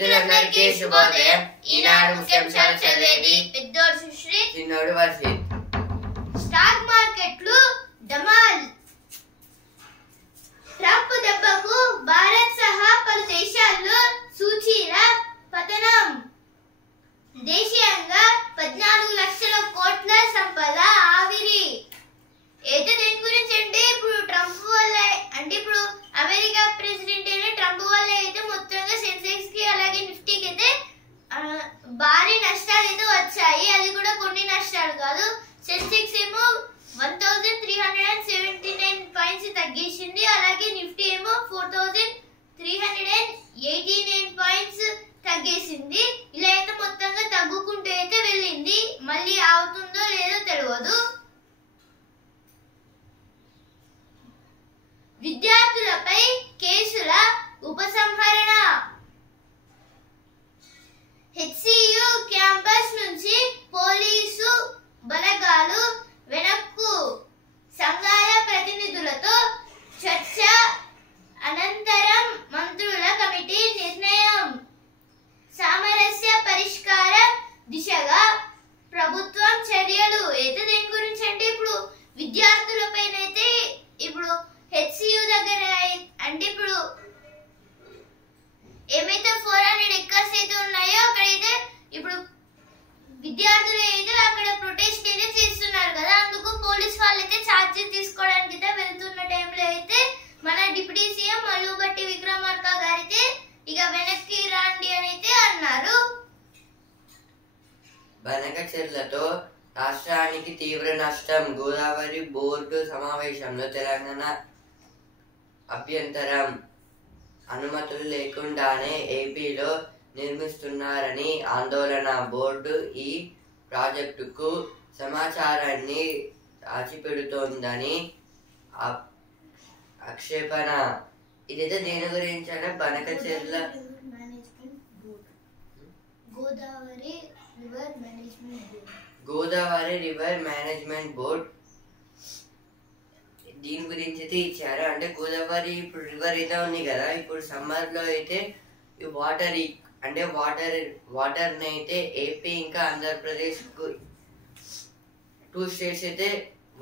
మిత్రులందరికీ శుభోదయం. ఈనాడు ముఖ్యాంశాలు చదివేది పెద్దోడు సుశ్రీ, చిన్నోడు వర్షిత్. స్టాక్ మార్కెట్లు డమాల్. ట్రంప్ దెబ్బకు భారత్ సహా పలు దేశాల్లో సూచీల పతనం. దేశీయంగా 14 లక్షల కోట్ల సంపద ఆవిరి. అయితే దేని గురించి అంటే ఇప్పుడు ట్రంప్ వల్ల ఇప్పుడు అమెరికా ప్రెసిడెంట్ అయిన ట్రంప్ వల్ల అయితే మొత్తంగా సెన్సెక్స్ కి అలాగే నిఫ్టీకి అయితే భారీ నష్టాలు అయితే వచ్చాయి. అది కూడా కొన్ని నష్టాలు కాదు. సెన్సెక్స్ ఏమో 1379 పాయింట్స్ తగ్గేసింది. అలాగే నిఫ్టీ ఏమో 4389 పాయింట్స్ తగ్గేసింది. ఇలా అయితే మొత్తంగా తగ్గుకుంటూ అయితే వెళ్ళింది. మళ్ళీ అవుతుందో లేదో తెలియదు. విద్యార్థులపై కేసుల ఉపసంహరణ. హెచ్సియు క్యాంపస్ నుంచి పోలీసు బలగాలు వెనక్కు. సంఘాల ప్రతినిధులతో చర్చ అనంతరం మంత్రుల కమిటీ నిర్ణయం. సామరస్య పరిష్కారం దిశగా ప్రభుత్వం చర్యలు. అయితే దేని గురించి అంటే ఇప్పుడు విద్యార్థులపైన అయితే ఇప్పుడు హెచ్సియు దగ్గర అంటే ఇప్పుడు ఏమైతే 400 ఎకర్స్ అయితే ఉన్నాయో అక్కడైతే ఇప్పుడు విద్యార్థులు అయితే అక్కడ ప్రొటెస్ట్ అయితే చేస్తున్నారు కదా. అందుకు పోలీస్ వాళ్ళు అయితే ఛార్జెస్ తీసుకోవడానికి అయితే వెళ్తున్న టైంలో అయితే మన డిప్యూటీ సీఎం మల్లుబట్టి విక్రమార్క గారైతే ఇక వెనక్కి రండి అని అయితే అన్నారు. బనకచెర్లతో రాష్ట్రానికి తీవ్ర నష్టం. గోదావరి బోర్డు సమావేశంలో తెలంగాణ అభ్యంతరం. అనుమతులు లేకుండానే ఏపీలో నిర్మిస్తున్నారని ఆందోళన. బోర్డు ఈ ప్రాజెక్టుకు సమాచారాన్ని దాచిపెడుతోందని ఆక్షేపణ. ఇదైతే దేని గురించి అంటే Banakacherla Godavari river management board దీని గురించి అయితే ఇచ్చారు. అంటే గోదావరి ఇప్పుడు రివర్ అయితే ఉంది కదా, ఇప్పుడు సమ్మర్ లో అయితే ఈ వాటర్ అంటే వాటర్ ని అయితే ఏపీ ఇంకా ఆంధ్రప్రదేశ్ 2 స్టేట్స్ అయితే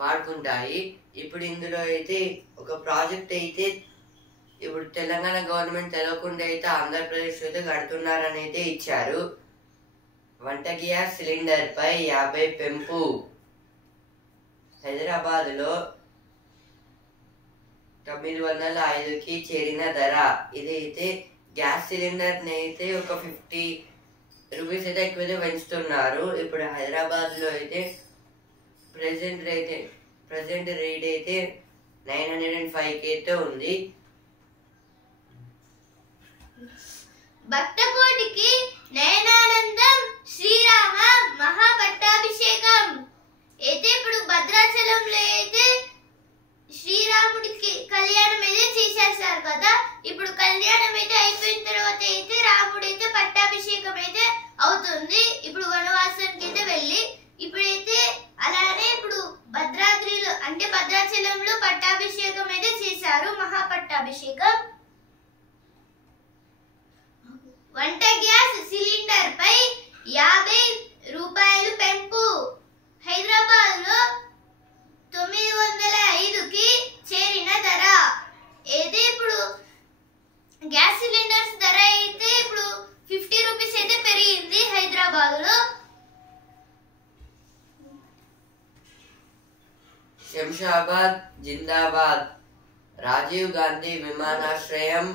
వాడుకుంటాయి. ఇప్పుడు ఇందులో అయితే ఒక ప్రాజెక్ట్ అయితే ఇప్పుడు తెలంగాణ గవర్నమెంట్ తెలవకుండా అయితే ఆంధ్రప్రదేశ్ అయితే కడుతున్నారని అయితే ఇచ్చారు. వంట గ్యాస్ సిలిండర్ పై 50 పెంపు. హైదరాబాద్ లో 905కి చేరిన ధర. ఇదైతే గ్యాస్ సిలిండర్ ని అయితే ఒక 50 రూపీస్ అయితే ఎక్కువైతే పెంచుతున్నారు. ఇప్పుడు హైదరాబాద్ లో అయితే ప్రెసెంట్ రేట్ అయితే 905కి అయితే ఉంది. భక్తకోటికి నయనానందం. శ్రీరామ మహాపట్టాభిషేకం. అయితే ఇప్పుడు భద్రాచలంలో అయితే శ్రీరాముడికి కళ్యాణం అయితే చేసేస్తారు కదా. ఇప్పుడు కళ్యాణం అయితే అయిపోయిన తర్వాత అయితే రాముడైతే పట్టాభిషేకం అయితే అవుతుంది. ఇప్పుడు వనవాసానికి అయితే వెళ్ళి ఇప్పుడైతే అలానే ఇప్పుడు భద్రాద్రిలో అంటే భద్రాచలంలో పట్టాభిషేకం అయితే చేశారు, మహాపట్టాభిషేకం. వంట గ్యాస్ సిలిండర్ పై 50 రూపాయలు పెంపు. హైదరాబాద్ లో 905కి చేరిన ధర. అయితే ఇప్పుడు గ్యాస్ సిలిండర్స్ ధర అయితే ఇప్పుడు 50 రూపీస్ అయితే పెరిగింది హైదరాబాద్ లో. శంషాబాద్ జిందాబాద్. రాజీవ్ గాంధీ విమానాశ్రయం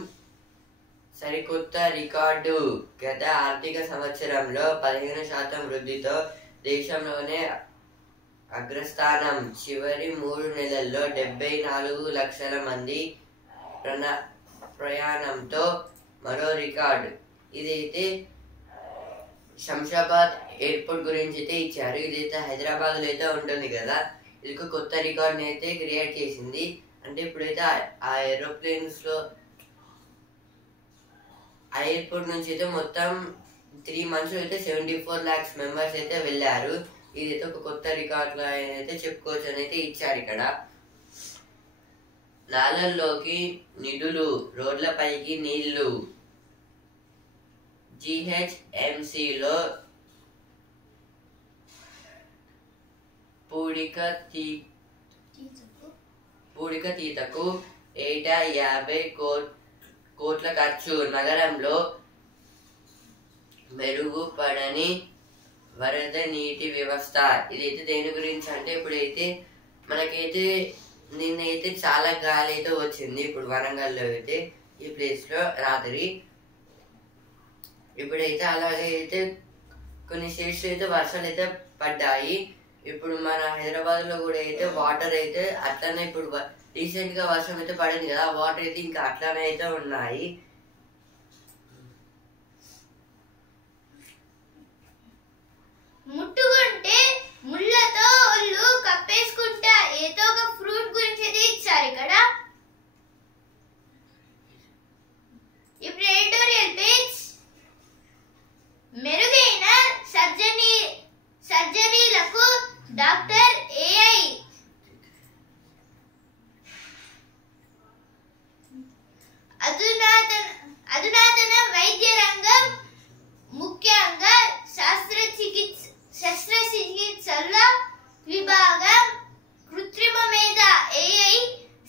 సరికొత్త రికార్డు. గత ఆర్థిక సంవత్సరంలో 15% వృద్ధితో దేశంలోనే అగ్రస్థానం. చివరి 3 నెలల్లో 74 లక్షల మంది ప్రయాణంతో మరో రికార్డు. ఇదైతే శంషాబాద్ ఎయిర్పోర్ట్ గురించి అయితే ఇచ్చారు. ఇదైతే హైదరాబాద్ లో అయితే ఉంటుంది కదా, ఇది ఒక కొత్త రికార్డ్ అయితే క్రియేట్ చేసింది. అంటే ఇప్పుడైతే ఆ ఏరోప్లేన్స్ లో ఆ ఎయిర్పోర్ట్ నుంచి అయితే మొత్తం 3 months అయితే 74 lakhs మెంబర్స్ అయితే వెళ్ళారు. ఇదైతే ఒక కొత్త రికార్డ్ అయితే చెప్పుకోవచ్చు అని అయితే ఇచ్చారు. ఇక్కడ నాలల్లోకి నిధులు, రోడ్లపైకి నీళ్లు. GHMCలో పూడిక తీతకు ఏటా 50 కోట్ల ఖర్చు. నగరంలో మెరుగుపడని వరద నీటి వ్యవస్థ. ఇదైతే దేని గురించి అంటే ఇప్పుడైతే మనకైతే నిన్నైతే చాలా గాలి అయితే వచ్చింది. ఇప్పుడు వరంగల్లో అయితే ఈ ప్లేస్ లో రాత్రి ఇప్పుడైతే అలాగే అయితే కొన్ని స్టేట్స్ అయితే వర్షాలు అయితే పడ్డాయి. ఇప్పుడు మన హైదరాబాద్ లో కూడా అయితే వాటర్ అయితే అట్లనే ఇప్పుడు రీసెంట్ గా వర్షం అయితే పడింది కదా, వాటర్ అయితే ఇంకా అట్లానే అయితే ఉన్నాయి. ముట్టుకుంటే ముళ్ళతో ఒళ్ళు కప్పేసుకుంటా ఏదో ఒక ఫ్రూట్ గురించి అయితే ఇచ్చారు ఇక్కడ. ఇప్పుడు ఎడిటోరియల్ పేజ్ మెరుగైన సర్జరీలకు డాక్టర్ ఏఐ. అధునాతన వైద్య రంగం ముఖ్యంగా శస్త్రచికిత్సల విభాగం కృత్రిమ మేధ ఏఐ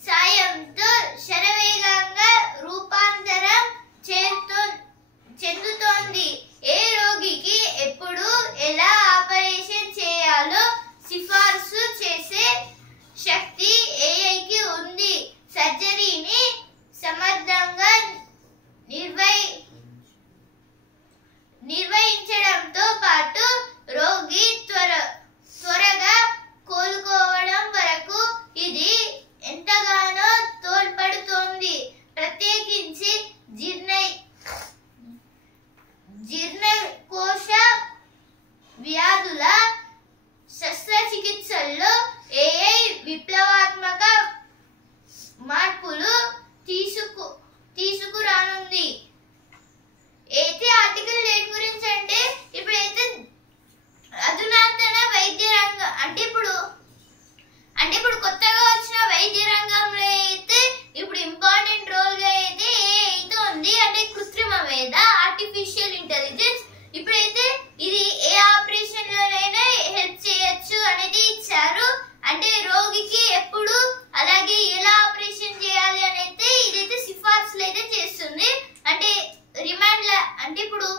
సాయంతో శరవేగంగా రూపాంతరం చెందుతోంది. ఏ రోగికి ఎప్పుడు ఎలా ఆపరేషన్ చేయాలో సిఫార్సు చేసే శక్తి ఏఐకి ఉంది. సర్జరీని సమర్థంగా నిర్వహించడంతో పాటు రోగి త్వరగా కోలుకోవడం వరకు ఇది ఎంతగానో తోడ్పడుతోంది. ప్రత్యేకించి జీర్ణకోశ వ్యాధుల శస్త్రచికిత్సల్లో ఏఐ విప్లవాత్మక మార్పులు తీసుకురానుంది. అయితే ఆర్టికల్ దేని గురించి అంటే ఇప్పుడైతే అధునాతన వైద్య రంగం అంటే ఇప్పుడు కొత్తగా వచ్చిన వైద్య రంగంలో అయితే ఇప్పుడు ఇంపార్టెంట్ రోల్ గా అయితే ఏఐతో ఉంది. అంటే కృత్రిమ మేధ, ఆర్టిఫిషియల్ ఇంటెలిజెన్స్. ఇప్పుడైతే ఇది ఏ ఆపరేషన్ లోనైనా హెల్ప్ చేయొచ్చు అనేది ఇచ్చారు. అంటే రోగికి ఎప్పుడు అలాగే ఎలా ఆపరేషన్ చేయాలి అనేది ఇదైతే సిఫార్సులు అయితే చేస్తుంది. అంటే రిమాండ్ అంటే ఇప్పుడు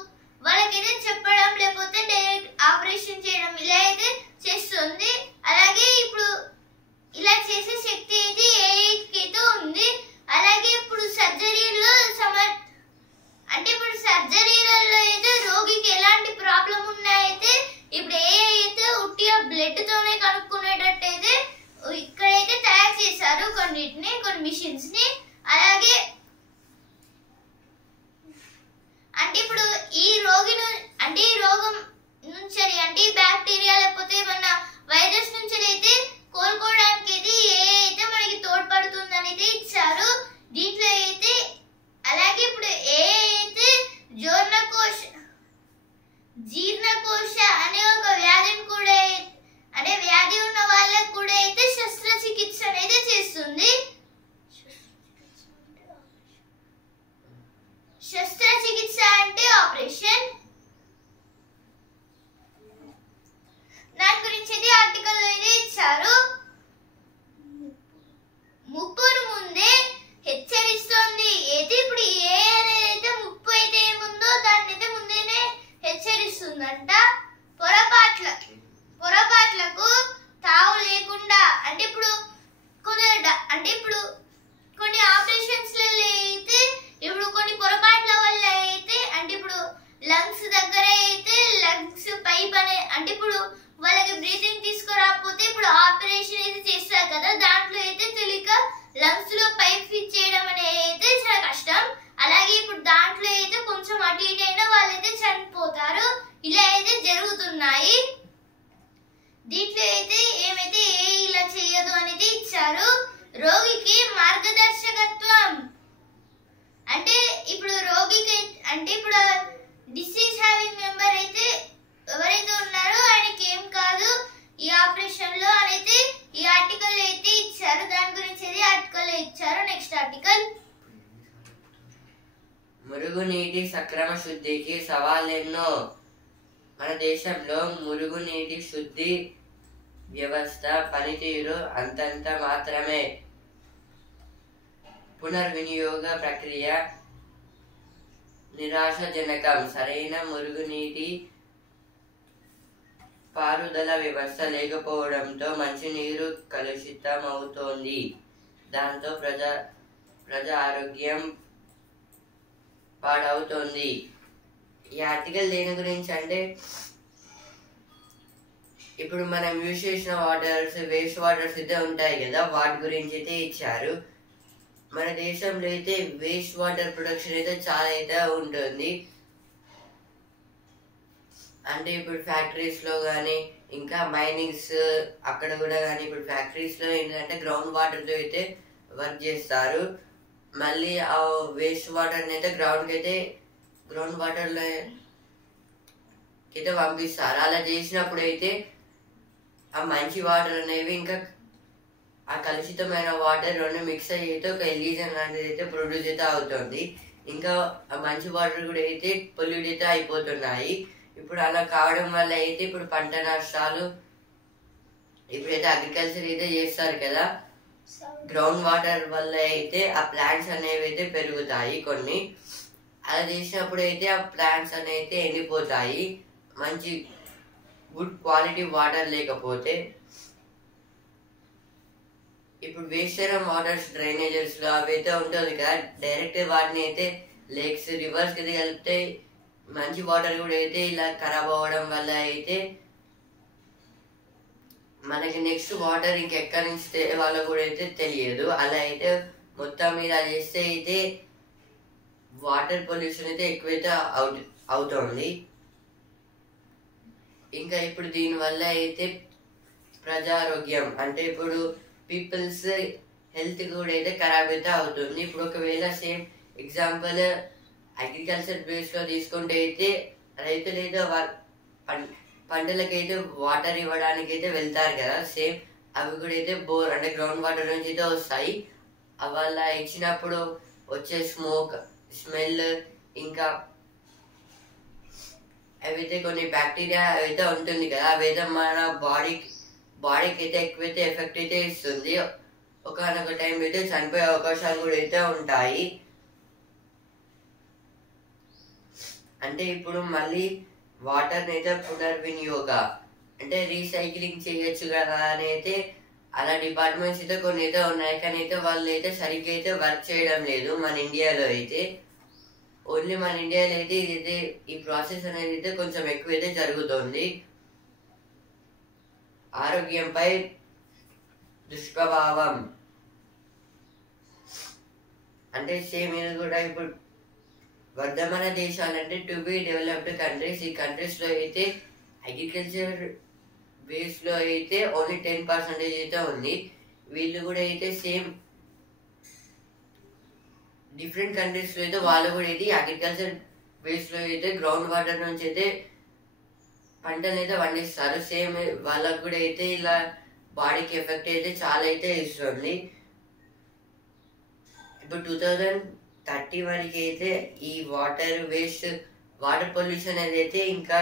వాళ్ళకైతే చెప్పడం లేకపోతే డైరెక్ట్ ఆపరేషన్ చేయడం ఇలా అయితే చేస్తుంది. అలాగే ఇప్పుడు ఇలా చేసే శక్తి అయితే ఏఐకి అయితే ఉంది. అలాగే ఇప్పుడు సర్జరీలో అంటే ఇప్పుడు సర్జరీలలో అయితే రోగికి ఎలాంటి ప్రాబ్లం ఉన్నాయైతే ఇప్పుడు ఏఐ అయితే ఉట్టిగా బ్లడ్ తోనే కనుక్కునేటట్టయితే ఇక్కడైతే తయారు చేశారు కొన్ని మిషన్స్ ని. అలాగే అంటే ఇప్పుడు ఈ రోగం నుంచి అంటే ఈ బ్యాక్టీరియా లేకపోతే ఏమన్నా వైరస్ నుంచి అయితే కోలుకోవడానికి అయితే ఏఐ అయితే మనకి తోడ్పడుతుంది అనేది ఇచ్చారు దీంట్లో అయితే. అలాగే ఇప్పుడు ఏఐ అయితే జీర్ణకోశ అనే ఒక వ్యాధిని కూడా అంటే వ్యాధి ఉన్న వాళ్ళకు కూడా అయితే శస్త్రచికిత్స అనేది చేస్తుంది. శస్త్రచికిత్స అంటే ఆపరేషన్. దాని గురించి అయితే ఆర్టికల్ అయితే ఇచ్చారు. ముప్పును ముందే హెచ్చరిస్తోంది. అయితే ఇప్పుడు ఏ అనేది ముప్పు అయితే ఏముందో దాన్ని అయితే ముందేనే హెచ్చరిస్తుందంట. పొరపాట్లకు తావు లేకుండా అంటే ఇప్పుడు కొన్ని ఆపరేషన్స్ అయితే ఇప్పుడు కొన్ని పొరపాట్ల వల్ల అయితే అంటే ఇప్పుడు లంగ్స్ దగ్గర అయితే లంగ్స్ పైప్ అనే అంటే ఇప్పుడు వాళ్ళకి బ్రీతింగ్ తీసుకురాకపోతే ఇప్పుడు ఆపరేషన్ అయితే చేస్తారు కదా, దాంట్లో అయితే తెలియక లంగ్స్ లో పైప్ ఫిట్ చేయడం అనేది అయితే చాలా కష్టం. అలాగే ఇప్పుడు దాంట్లో అయితే కొంచెం అటు ఇటు అయినా వాళ్ళైతే చనిపోతారు. ఇలా అయితే జరుగుతున్నాయి. దీంట్లో అయితే ఏమైతే ఇలా చేయదు అనేది ఇచ్చారు. రోగికి మార్గదర్శకత్వం అంటే ఇప్పుడు రోగికి అంటే ఇప్పుడు డిసీజ్ హ్యావింగ్ మెంబర్ అయితే ఎవరైతే ఉన్నారో ఆయనకి ఏం కాదు ఈ ఆపరేషన్ లో అనేది ఈ ఆర్టికల్ అయితే ఇచ్చారు. దాని గురించి ఆర్టికల్ ఇచ్చారు. నెక్స్ట్ ఆర్టికల్ మురుగునీటి సక్రమ శుద్ధికి సవాళ్ళెన్నో. మన దేశంలో మురుగునీటి శుద్ధి వ్యవస్థ పనితీరు అంతంత మాత్రమే. పునర్వినియోగ ప్రక్రియ నిరాశజనకం. సరైన మురుగునీటి పారుదల వ్యవస్థ లేకపోవడంతో మంచినీరు కలుషితమవుతోంది. దాంతో ప్రజా ఆరోగ్యం పాడవుతోంది. ఈ ఆర్టికల్ దేని గురించి అంటే, ఇప్పుడు మనం యూజ్ చేసిన వాటర్స్, వేస్ట్ వాటర్స్ అయితే ఉంటాయి కదా, వాటి గురించి అయితే ఇచ్చారు. మన దేశంలో అయితే వేస్ట్ వాటర్ ప్రొడక్షన్ అయితే చాలా అయితే ఉంటుంది. అంటే ఇప్పుడు ఫ్యాక్టరీస్లో కానీ ఇంకా మైనింగ్స్ అక్కడ కూడా కానీ, ఇప్పుడు ఫ్యాక్టరీస్లో ఏంటంటే గ్రౌండ్ వాటర్తో అయితే వర్క్ చేస్తారు. మళ్ళీ ఆ వేస్ట్ వాటర్ని అయితే గ్రౌండ్ వాటర్లో అయితే పంపిస్తారు. అలా చేసినప్పుడు అయితే ఆ మంచి వాటర్ అనేవి ఇంకా ఆ కలుషితమైన వాటర్ రెండు మిక్స్ అయ్యి అయితే ఒక ఎలిజన్ అనేది అయితే ప్రొడ్యూస్ అయితే అవుతుంది. ఇంకా ఆ మంచి వాటర్ కూడా అయితే పొల్యూట్ అయితే అయిపోతున్నాయి. ఇప్పుడు అలా కావడం వల్ల అయితే ఇప్పుడు పంట నష్టాలు, ఇప్పుడైతే అగ్రికల్చర్ అయితే చేస్తారు కదా, గ్రౌండ్ వాటర్ వల్ల అయితే ఆ ప్లాంట్స్ అనేవి అయితే పెరుగుతాయి కొన్ని. అలా చేసినప్పుడు అయితే ఆ ప్లాంట్స్ అనేవి అయితే ఎండిపోతాయి, మంచి గుడ్ క్వాలిటీ వాటర్ లేకపోతే. ఇప్పుడు వేస్ట్ అయిన వాటర్స్ డ్రైనేజెస్ లో అవి అయితే ఉంటుంది కదా, డైరెక్ట్ వాటిని అయితే లేక్స్, రివర్స్ అయితే కలిపితే మంచి వాటర్ కూడా అయితే ఇలా ఖరాబ్ అవ్వడం వల్ల అయితే మనకి నెక్స్ట్ వాటర్ ఇంకెక్కడి నుంచి తేవాలో కూడా అయితే తెలియదు. అలా అయితే మొత్తం మీద చేస్తే అయితే వాటర్ పొల్యూషన్ అయితే ఎక్కువైతే అవుతుంది. ఇంకా ఇప్పుడు దీనివల్ల అయితే ప్రజారోగ్యం అంటే ఇప్పుడు పీపుల్స్ హెల్త్ కూడా అయితే ఖరాబ్ అయితే అవుతుంది. ఇప్పుడు ఒకవేళ సేమ్ ఎగ్జాంపుల్ అగ్రికల్చర్ బేస్ లో తీసుకుంటే అయితే రైతులు అయితే పంటలకైతే వాటర్ ఇవ్వడానికి అయితే వెళ్తారు కదా, సేమ్ అవి కూడా అయితే బోర్ అంటే గ్రౌండ్ వాటర్ నుంచి అయితే వస్తాయి. అవి అలా ఇచ్చినప్పుడు వచ్చే స్మోక్, స్మెల్, ఇంకా అవైతే కొన్ని బ్యాక్టీరియా అయితే ఉంటుంది కదా, అవైతే మన బాడీకి అయితే ఎక్కువైతే ఎఫెక్ట్ అయితే ఇస్తుంది. ఒకనొక టైం అయితే చనిపోయే అవకాశాలు కూడా అయితే ఉంటాయి. అంటే ఇప్పుడు మళ్ళీ వాటర్ అయితే పునర్వినియోగ అంటే రీసైక్లింగ్ చేయొచ్చు కదా అని అయితే అలా డిపార్ట్మెంట్స్ అయితే కొన్ని అయితే ఉన్నాయి. కానీ అయితే వాళ్ళు అయితే సరిగ్గా అయితే వర్క్ చేయడం లేదు మన ఇండియాలో అయితే. ఓన్లీ మన ఇండియాలో అయితే ఇదైతే ఈ ప్రాసెస్ అనేది అయితే కొంచెం ఎక్కువైతే జరుగుతుంది. ఆరోగ్యంపై దుష్ప్రభావం అంటే సేమ్ ఇది కూడా ఇప్పుడు వర్ధమాన దేశాలు అంటే టు బి డెవలప్డ్ కంట్రీస్, ఈ కంట్రీస్ లో అయితే అగ్రికల్చర్ బేస్ లో అయితే ఓన్లీ 10% అయితే ఉంది. వీళ్ళు కూడా అయితే సేమ్ డిఫరెంట్ కంట్రీస్ లో అయితే వాళ్ళు కూడా అయితే అగ్రికల్చర్ బేస్ లో అయితే గ్రౌండ్ వాటర్ నుంచి అయితే పంటలు అయితే పండిస్తారు. సేమ్ వాళ్ళకు కూడా అయితే ఇలా బాడీకి ఎఫెక్ట్ అయితే చాలా అయితే ఇస్తుంది. ఇప్పుడు 2030 వరకు అయితే ఈ వాటర్ పొల్యూషన్ అయితే ఇంకా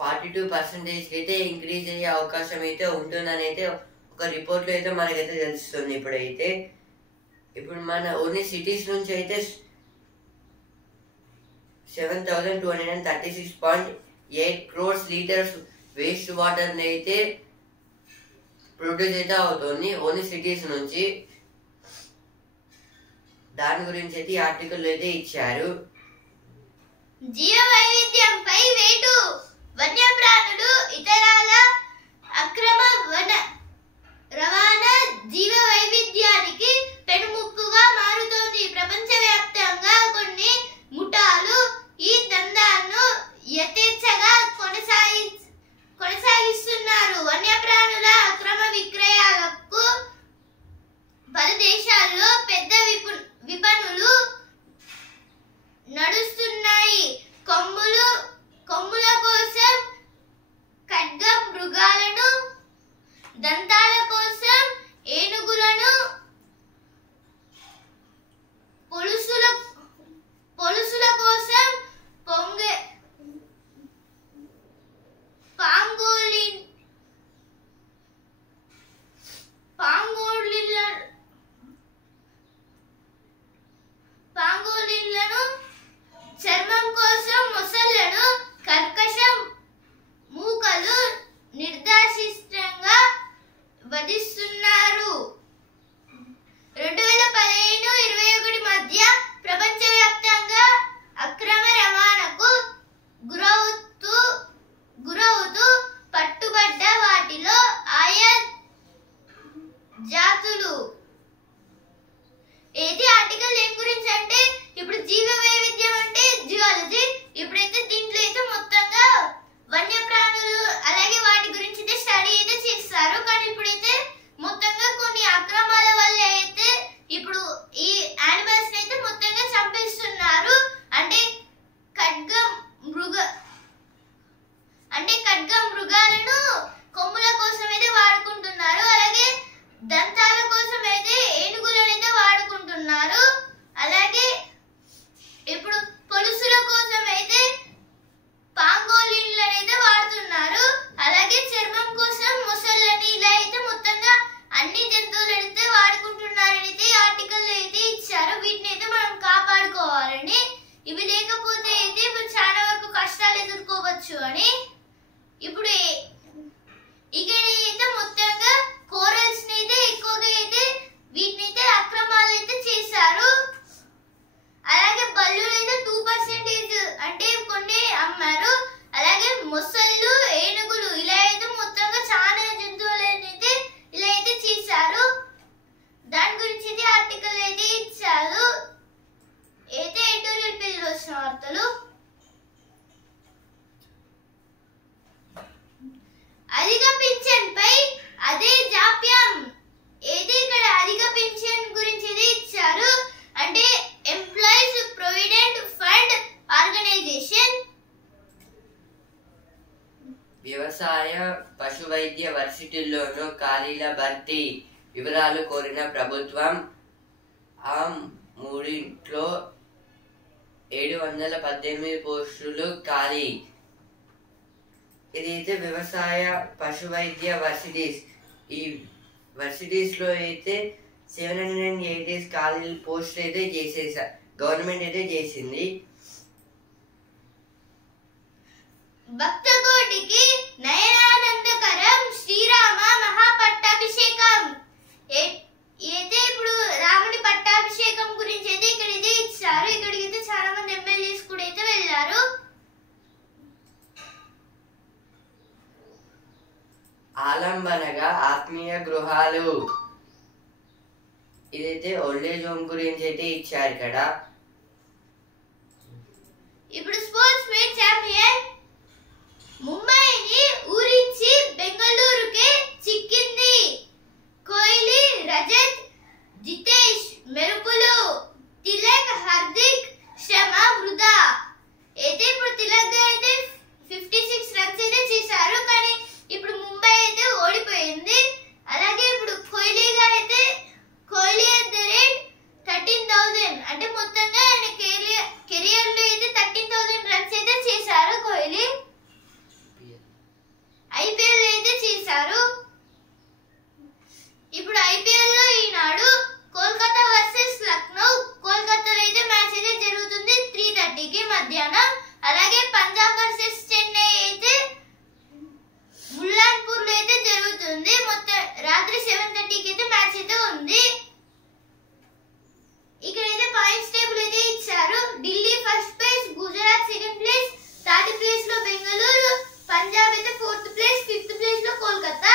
42% అయితే ఇంక్రీజ్ అయ్యే అవకాశం అయితే ఉంటుందని అయితే ఒక రిపోర్ట్ లో అయితే మనకైతే తెలుస్తుంది. ఇప్పుడు మన ఓన్లీ సిటీస్ నుంచి అయితే 7,236.8 crores లీటర్స్ వేస్ట్ వాటర్ అయితే ప్రొడ్యూస్ అయితే అవుతుంది ఓన్లీ సిటీస్ నుంచి. దాని గురించి అయితే ఈ ఆర్టికల్ అయితే ఇచ్చారు. జీవ వైవిధ్యంపై వేటు, వన్యప్రాణులు ఇతరాల అక్రమ రవాణా జీవ వైవిధ్యానికి పెనుముప్పుగా మారుతోంది. ప్రపంచవ్యాప్తంగా కొన్ని ముఠాలు ఈ దందాను యథేచ్ఛగా కొనసాగిస్తున్నారు. వన్యప్రాణుల అక్రమ విక్రయాలకు పలు దేశాల్లో పెద్ద విపణులు నడుస్తున్నాయి. కొమ్ముల కోసం ఖడ్గ మృగాలను, దంతాల కోసం ఏనుగులను, పొలుసుల తీసుకొని ఇప్పుడు ఇక్కడ అయితే మొత్తంగా కోరల్స్ అయితే ఎక్కువగా అయితే వీటిని అయితే అక్రమాలు అయితే చేశారు. అలాగే బల్లులు అయితే 2% అంటే కొన్ని అమ్మారు. అలాగే మొసళ్ళు, ఏనుగులు ఇలా అయితే మొత్తంగా చాలా జంతువులను అయితే ఇలా అయితే చేశారు. దాని గురించి అయితే ఆర్టికల్ అయితే ఇచ్చారు. అయితే ఎడిటోరియల్ పేజీలో వచ్చిన వార్తలు. అధిక పింఛన్ పై అదే జాప్యం. అయితే ఇక్కడ అధిక పింఛన్ గురించి అయితే ఇచ్చారు. అంటే ఎంప్లాయీస్ ప్రొవిడెంట్ ఫండ్ ఆర్గనైజేషన్ వ్యవసాయ పశు వైద్య వర్సిటీల్లోనూ ఖాళీల భర్తీ వివరాలు కోరిన ప్రభుత్వం ఆ మూడింట్లో 718 పోస్టులు ఖాళీ. ఇదైతే వ్యవసాయ పశు వైద్య వర్సిటీస్. ఈ వర్సిటీస్ లో అయితే 780 ఖాళీ పోస్టులు అయితే చేసేసారు, గవర్నమెంట్ అయితే చేసింది. భక్తకోటికి నయనానందకరం శ్రీరామ మహాపట్టాభిషేకం. అయితే ఇప్పుడు రాముడి పట్టాభిషేకం గురించి అయితే ఇక్కడ అయితే ఇచ్చారు. ఇక్కడికి అయితే చాలా మంది ఎమ్మెల్యేస్ కూడా అయితే వెళ్ళారు. ఆలంబనగా ఆత్మీయ గృహాలు. ఇదైతే ఓల్డేజ్ హోమ్ గురించి అయితే ఇచ్చారు ఇక్కడ. ఇప్పుడు స్పోర్ట్స్ మీట్ ఛాంపియన్ ముంబైని ఊరించి బెంగళూరుకే చిక్కింది. కోహ్లీ, రజత్, జితేష్ మెరుపులు, తిలక్, హార్దిక్ శ్రమ వృధా. అయితే ఇప్పుడు తిలక్ అయితే 56 రన్స్ అయితే చేశారు. కానీ ఇప్పుడు ముంబై అయితే ఓడిపోయింది. అలాగే ఇప్పుడు కోహ్లీ గారు అయితే కోహ్లీ at the rate 13,000 అంటే మొత్తంగా ఆయన కెరియర్ లో అయితే 13,000 రన్స్ అయితే చేశారు. కోహ్లీ ఐపీఎల్ అయితే చేశారు. ఇప్పుడు ఐపీఎల్ లో ఈనాడు కోల్కతా వర్సెస్ లక్నో. కోల్కతాలో అయితే మ్యాచ్ అయితే జరుగుతుంది 3:30కి మధ్యాహ్నం. అలాగే పంజాబ్ వర్సెస్ చెన్నై అయితే ముల్లాన్పూర్ లో అయితే జరుగుతుంది. మొత్తం రాత్రి 7:30కి అయితే మ్యాచ్ అయితే ఉంది. ఇక్కడైతే పాయింట్స్ టేబుల్ అయితే ఇచ్చారు. Delhi first place, Gujarat second place, third place లో బెంగళూరు, పంజాబ్ అయితే ఫోర్త్ ప్లేస్, ఫిఫ్త్ ప్లేస్ లో కోల్కతా.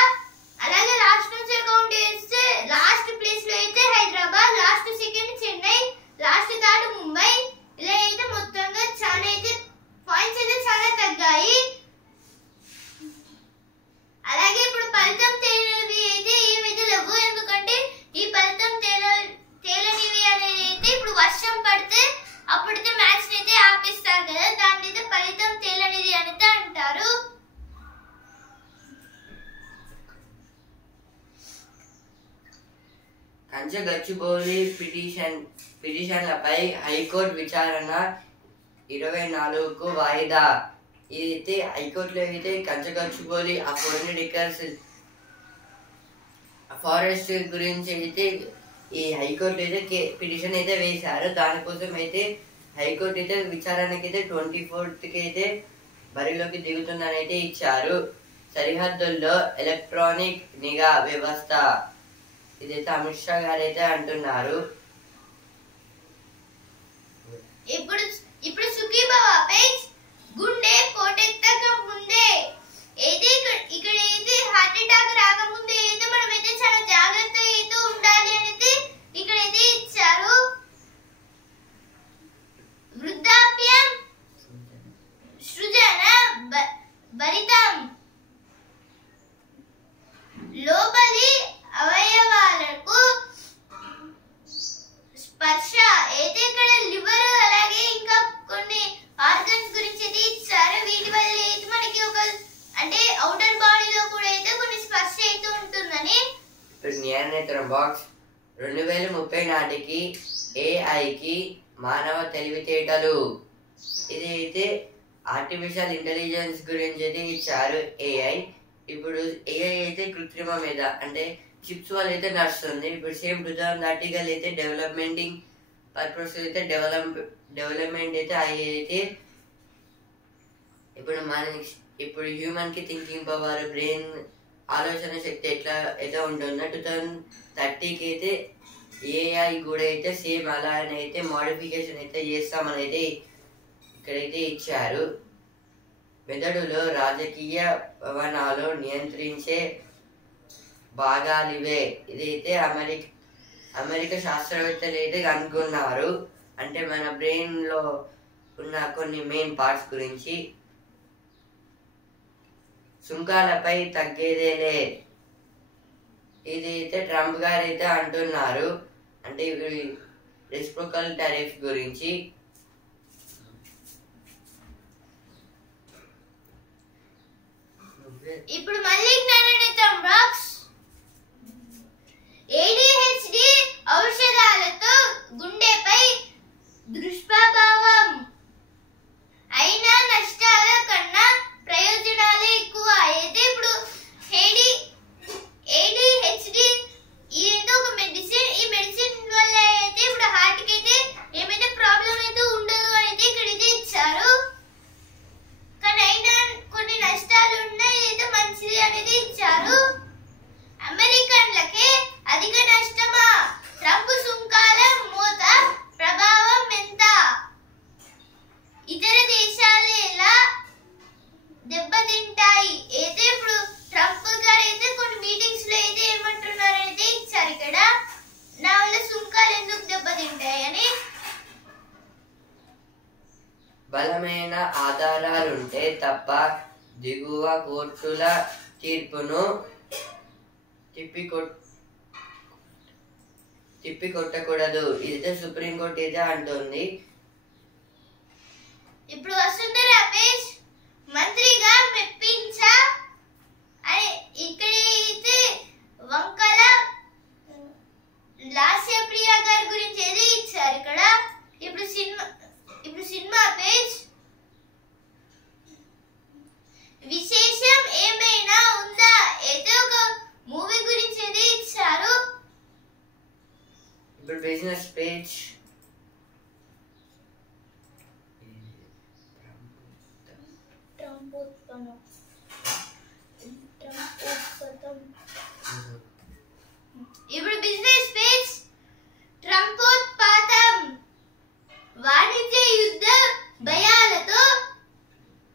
అలాగే లాస్ట్ నుంచి కౌంట్ చేస్తే లాస్ట్ ప్లేస్ లో అయితే Hyderabad, last second Chennai, last third Mumbai. ఇలా అయితే మొత్తంగా చాలా అయితే పాయింట్స్ అయితే చాలా తగ్గాయి. అలాగే ఇప్పుడు ఫలితం తేలినవి అయితే ఏమైతే లేవు. ఎందుకంటే ఈ ఫలితం తేలనివి అనేది అయితే ఇప్పుడు వర్షం పడితే అప్పుడైతే మ్యాచ్ అయితే ఆపిస్తారు కదా, దాన్ని అయితే ఫలితం తేలనిది అనేది అంటారు. కంచగచ్చిబౌలి పిటిషన్లపై హైకోర్టు విచారణ 24కు వాయిదా. ఇదైతే హైకోర్టులో అయితే కంచగచ్చిబౌలి ఆ 400 acres ఫారెస్ట్ గురించి అయితే ఈ హైకోర్టు అయితే పిటిషన్ అయితే వేశారు. దానికోసం అయితే హైకోర్టు అయితే విచారణకి అయితే 24కి అయితే బరిలోకి దిగుతుందని అయితే ఇచ్చారు. సరిహద్దుల్లో ఎలక్ట్రానిక్ నిఘా వ్యవస్థ. ఇదైతే అమిత్ షా గారు అయితే అంటున్నారు. ఇప్పుడు సుఖీబాబాపై గుండె పోటెత్తక ముందే అయితే ఇక్కడ అయితే హార్ట్ అటాక్ రాకముందే అయితే మనం అయితే చాలా జాగ్రత్తగా అయితే ఉండాలి అనేది ఇక్కడైతే ఇచ్చారు. వృద్ధాప్యం సృజన భరితం. లోపలి అవయవాలకు స్పర్శ. అయితే ఇక్కడ లివర్ అలాగే ఇంకా కొన్ని ఆర్గన్స్ గురించి అయితే ఇచ్చారు. వీటి వల్ల అయితే మనకి ఒక అంటే అవుటర్ బాడీలో కూడా అయితే కొన్ని స్పర్శ అయితే ఉంటుందని. ఇప్పుడు న్యాయనేత్రం బాక్స్ 2030 నాటికి ఏఐకి మానవ తెలివితేటలు. ఇది అయితే ఆర్టిఫిషియల్ ఇంటెలిజెన్స్ గురించి అయితే ఇచ్చారు. ఏఐ ఇప్పుడు ఏఐ అయితే కృత్రిమ మీద అంటే చిప్స్ వల్ల అయితే నడుస్తుంది. ఇప్పుడు సేమ్ 2030 అయితే డెవలప్మెంటింగ్ పర్పస్ అయితే డెవలప్మెంట్ అయితే అయ్యి అయితే ఇప్పుడు ఇప్పుడు హ్యూమన్ కి థింకింగ్ పవర్, బ్రెయిన్ ఆలోచన శక్తి ఎట్లా ఉంటుందో 2030కి అయితే ఏఐ కూడా అయితే సేమ్ అలానే అయితే మోడిఫికేషన్ అయితే చేస్తామని అయితే ఇక్కడైతే ఇచ్చారు. మెదడులో రాజకీయ పవనాలు నియంత్రించే భాగాలివే. ఇదైతే అమెరికా శాస్త్రవేత్తలు అయితే కనుగొన్నారు. అంటే మన బ్రెయిన్ లో ఉన్న కొన్ని మెయిన్ పార్ట్స్ గురించి. సుంకాలపై తగ్గేదేలే, ఇది అయితే ట్రంప్ గారు అయితే అంటున్నారు. అంటే రెసిప్రోకల్ టారిఫ్ గురించి. ఇప్పుడు మళ్ళీ జ్ఞాననితం రాక్స్. ADHD ఔషధాలతో గుండెపై దుష్ప్రభావం అయినా నష్టాల కన్నా ప్రయోజనాలే ఎక్కువ. అయితే ఇప్పుడు ADHD ఏదో ఒక మెడిసిన్. ఈ మెడిసిన్ వల్ల అయితే ఇప్పుడు హార్ట్ కి అయితే ఏమైతే ప్రాబ్లం అయితే ఉండదు అయితే ఇక్కడైతే ఇచ్చారు. కానీ అయినా కొన్ని నష్టాలు ఉన్నాయి, అయితే మంచిది అనేది ఇచ్చారు. అమెరికన్లకే అధిక నష్టమా? ట్రంప్ సుంకాల మోత ప్రభావం ఎంత? ఇతర దేశాలు ఎలా దెబ్బతింటాయి? అయితే ఇప్పుడు ట్రంప్ గారు అయితే కొన్ని మీటింగ్స్ లో అయితే ఏమంటున్నారు అయితే ఇచ్చారు ఇక్కడ, నా వల్ల సుంకాలు ఎందుకు దెబ్బతింటాయని. బలమైన ఆధారాలుంటే తప్ప దిగువ కోర్టుల తీర్పును తిప్పికొట్టకూడదు. ఇదైతే సుప్రీంకోర్టు అయితే అంటుంది. ఇప్పుడు వసుంధర పేజ్ మంత్రిగా మెప్పించా అని ఇక్కడైతే వంకల లాస్యప్రియ గారి గురించి ఏది ఇచ్చారు ఇక్కడ. ఇప్పుడు సినిమా పేజ్ విశేషం ఏమైనా ఉందా? అయితే ఒక మూవీ గురించి ఏది ఇచ్చారు. ఇప్పుడు బిజినెస్ పేజ్. ఇప్పుడు బిజినెస్ పేజ్ ట్రంపోత్పాతం వాణిజ్య యుద్ధ భయాలతో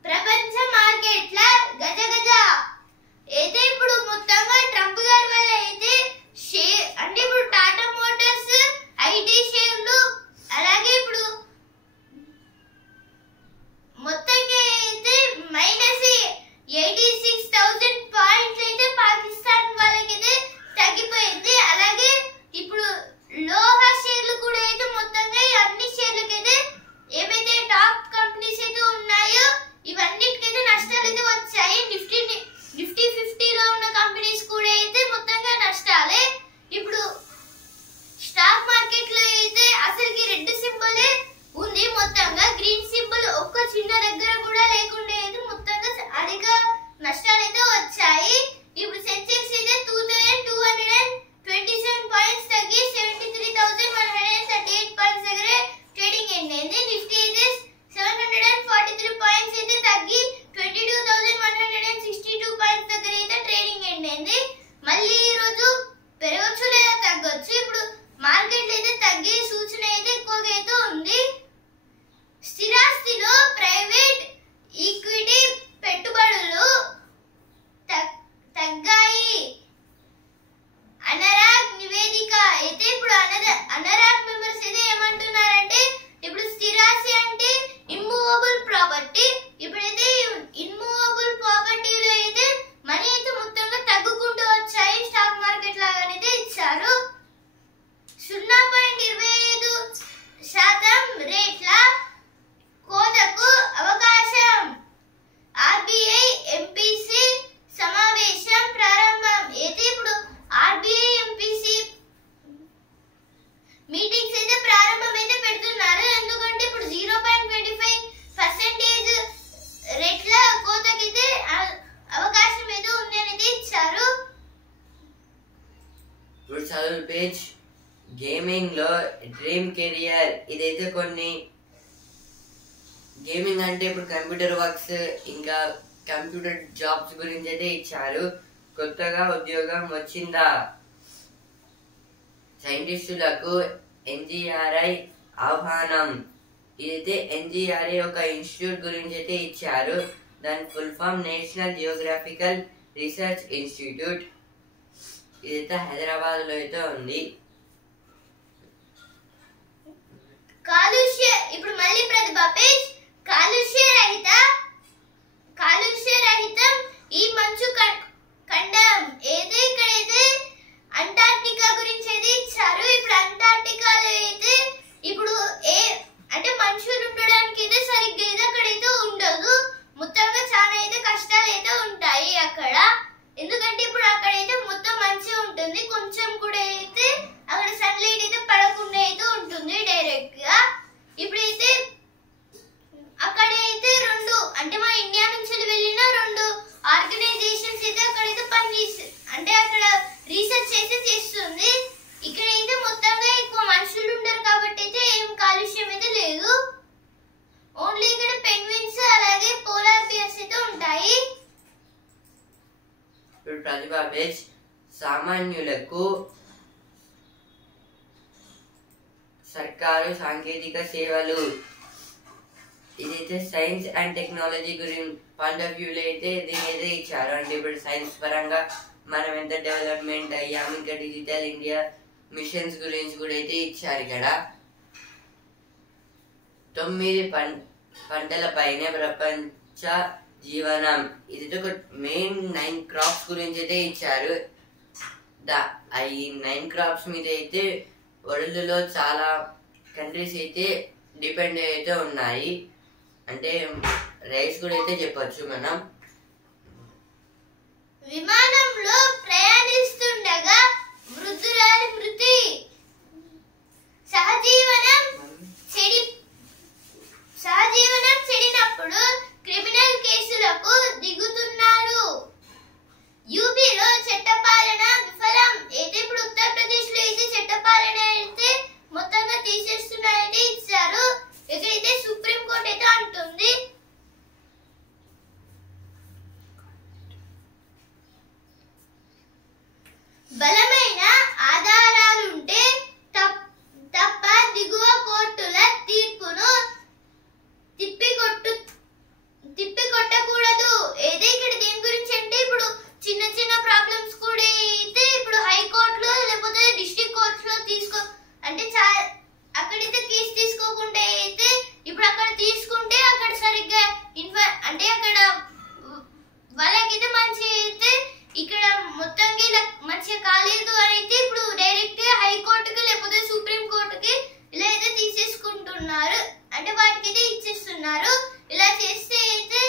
ప్రపంచ మార్కెట్ల గజగజ. అయితే ఇప్పుడు మొత్తంగా ట్రంప్ గారి వల్ల అయితే అంటే ఇప్పుడు టాటా మోటార్స్ ఐటీ షేర్లు అలాగే ఇప్పుడు మొత్తంగా అయితే -86,000 పాయింట్లు అయితే పాకిస్తాన్ వాళ్ళకైతే తగ్గిపోయింది. అలాగే ఇప్పుడు లోహ షేర్లు కూడా అయితే మొత్తంగా అన్ని షేర్లకైతే ఏమైతే టాప్ కంపెనీస్ అయితే ఉన్నాయో ఇవన్నిటికైతే నష్టాలు అయితే వచ్చాయి. నిఫ్టీ 50లో ఉన్న కంపెనీస్ కూడా అయితే మొత్తంగా నష్టాలే. ఇప్పుడు స్టాక్ మార్కెట్ లో అయితే అసలుకి రెడ్ సింబల్ ఉంది, మొత్తంగా గ్రీన్ సింబల్ ఒక్క చిన్న దగ్గర కూడా లేకుండా అయితే మొత్తంగా అధిక నష్టాలు అయితే వచ్చాయి. ఇప్పుడు సెన్సెక్స్ అయితే 2227 పాయింట్స్ తగ్గి 73,138 పాయింట్స్ దగ్గర ట్రేడింగ్ అయింది. నిఫ్టీ అయితే 743 పాయింట్స్ అయితే తగ్గి 22,162 పాయింట్స్ దగ్గర అయితే ట్రేడింగ్ అయింది. మళ్ళీ ఈ రోజు పెరగచ్చు లేదా తగ్గొచ్చు. ఇప్పుడు మార్కెట్ అయితే తగ్గే సూచన అయితే ఎక్కువగా అయితే ఉంది. స్థిరాస్తిలో ప్రైవేట్ ఈక్విటీ పెట్టుబడులు తగ్గాయి. అనరాగ్ నివేదిక అయితే ఇప్పుడు అనరాగ్ మెంబర్స్ అయితే ఏమంటున్నారంటే ఇప్పుడు స్థిరాస్తి అంటే ఇమ్మూవబుల్ ప్రాపర్టీ. ఇప్పుడైతే ఇమ్మూవబుల్ ప్రాపర్టీలో అయితే మనీ అయితే మొత్తంగా తగ్గుకుంటూ వచ్చాయి. స్టాక్ మార్కెట్ లాగానైతే ఇచ్చారు. 0.25% రేట్ల కోతకు అవకాశం. ఆర్బీఐ ఎంపీసీ సమావేశం ప్రారంభం. అయితే ఇప్పుడు ఆర్బీఐ ఎంపీసీ మీటింగ్స్ అయితే ప్రారంభం అయితే పెడుతున్నారు. ఎందుకంటే ఇప్పుడు 0.25% రేట్ల కోతకైతే అవకాశం ఏదో ఉందనేది ఇచ్చారు. ఇప్పుడు చదువు పేజ్ గేమింగ్ లో డ్రీమ్ కెరియర్. ఇదైతే కొన్ని గేమింగ్ అంటే ఇప్పుడు కంప్యూటర్ వర్క్స్ ఇంకా కంప్యూటర్ జాబ్స్ గురించి అయితే ఇచ్చారు. కొత్తగా ఉద్యోగం వచ్చిందా? సైంటిస్టులకు ఎన్జిఆర్ఐ ఆహ్వానం. ఇదైతే ఎన్జిఆర్ఐ ఒక ఇన్స్టిట్యూట్ గురించి అయితే ఇచ్చారు. దాని full form national geographical research institute. ఇదైతే హైదరాబాద్ లో అయితే ఉంది. ఇప్పుడు మళ్ళీ ప్రతిభ పేజ్. కాలుష్య రహితం ఈ మంచు ఖండం ఏది ఇక్కడైతే అంటార్క్టికా గురించి అయితే ఇచ్చారు. ఇప్పుడు అంటార్క్టికాలో అయితే ఇప్పుడు అంటే మనుషులు ఉండడానికి అయితే సరిగ్గా అయితే అక్కడైతే ఉండదు. మొత్తంగా చాలా అయితే కష్టాలు అయితే ఉంటాయి అక్కడ. ఎందుకంటే ఇప్పుడు అక్కడైతే మొత్తం మంచిగా ఉంటుంది. కొంచెం కూడా అయితే అక్కడ సన్లైట్ అయితే పడకుండా అయితే ఉంటుంది డైరెక్ట్ గా. ఇప్పుడైతే అక్కడైతే రెండు అంటే మన ఇండియా నుంచి వెళ్ళిన రెండు ఆర్గనైజేషన్స్ అయితే అక్కడైతే పనిచేస్తుంది. అంటే అక్కడ రీసెర్చ్ అయితే చేస్తుంది. ఇక్కడైతే మొత్తంగా ఎక్కువ మనుషులు ఉండరు కాబట్టి అయితే ఏం కాలుష్యం అయితే లేదు. ఓన్లీ ఇక్కడ పెంగ్విన్స్ అలాగే పోలార్ బియర్స్ అయితే ఉంటాయి. ఇప్పుడు ప్రతిభా పేజ్. సామాన్యులకు సర్కారు సాంకేతిక సేవలు. ఇదైతే సైన్స్ అండ్ టెక్నాలజీ గురించి పాయింట్ ఆఫ్ వ్యూలో అయితే దీని అయితే ఇచ్చారు. అంటే ఇప్పుడు సైన్స్ పరంగా మనం ఎంత డెవలప్మెంట్ అయ్యాము, ఇంకా డిజిటల్ ఇండియా మిషన్స్ గురించి కూడా అయితే ఇచ్చారు ఇక్కడ. 9 పంటల పైన ప్రపంచ జీవనం. ఇది ఒక మెయిన్ 9 క్రాప్స్ గురించి అయితే ఇచ్చారు. ఈ 9 క్రాప్స్ మీద అయితే వరల్డ్ లో చాలా కంట్రీస్ అయితే డిపెండ్ అయితే ఉన్నాయి. అంటే రైస్ కూడా అయితే చెప్పొచ్చు మనం. విమానంలో ప్రయాణిస్తుండగా వృద్ధురాలి మృతి. సహజీవనం చెడినప్పుడు క్రిమినల్ కేసులకు దిగుతున్నారు. యూపీలో చట్టపాలన విఫలం. అయితే ఇప్పుడు ఉత్తరప్రదేశ్ లో అయితే చట్టపాలన అయితే మొత్తంగా తీసేస్తున్నారైతే ఇచ్చారు. ఇక్కడైతే సుప్రీం కోర్టు అయితే అంటుంది. బలమైన ఆధారాలుంటే తప్ప దిగువ కోర్టుల తీర్పును తిప్పికొట్టకూడదు. ఏదే ఇక్కడ దేని గురించి అంటే ఇప్పుడు చిన్న చిన్న ప్రాబ్లమ్స్ కూడా అయితే ఇప్పుడు హైకోర్టులో లేకపోతే డిస్ట్రిక్ట్ కోర్టులో అంటే అక్కడైతే కేసు తీసుకోకుండా అయితే ఇప్పుడు అక్కడ తీసుకుంటే అక్కడ సరిగ్గా అంటే అక్కడ వాళ్ళకైతే మంచి అయితే ఇక్కడ మొత్తంగా ఇలా మంచిగా కాలేదు అని అయితే ఇప్పుడు డైరెక్ట్ గా హైకోర్టుకి లేకపోతే సుప్రీం కోర్టుకి ఇలా అయితే తీసేసుకుంటున్నారు. అంటే వాటికి అయితే ఇచ్చేస్తున్నారు. ఇలా చేస్తే అయితే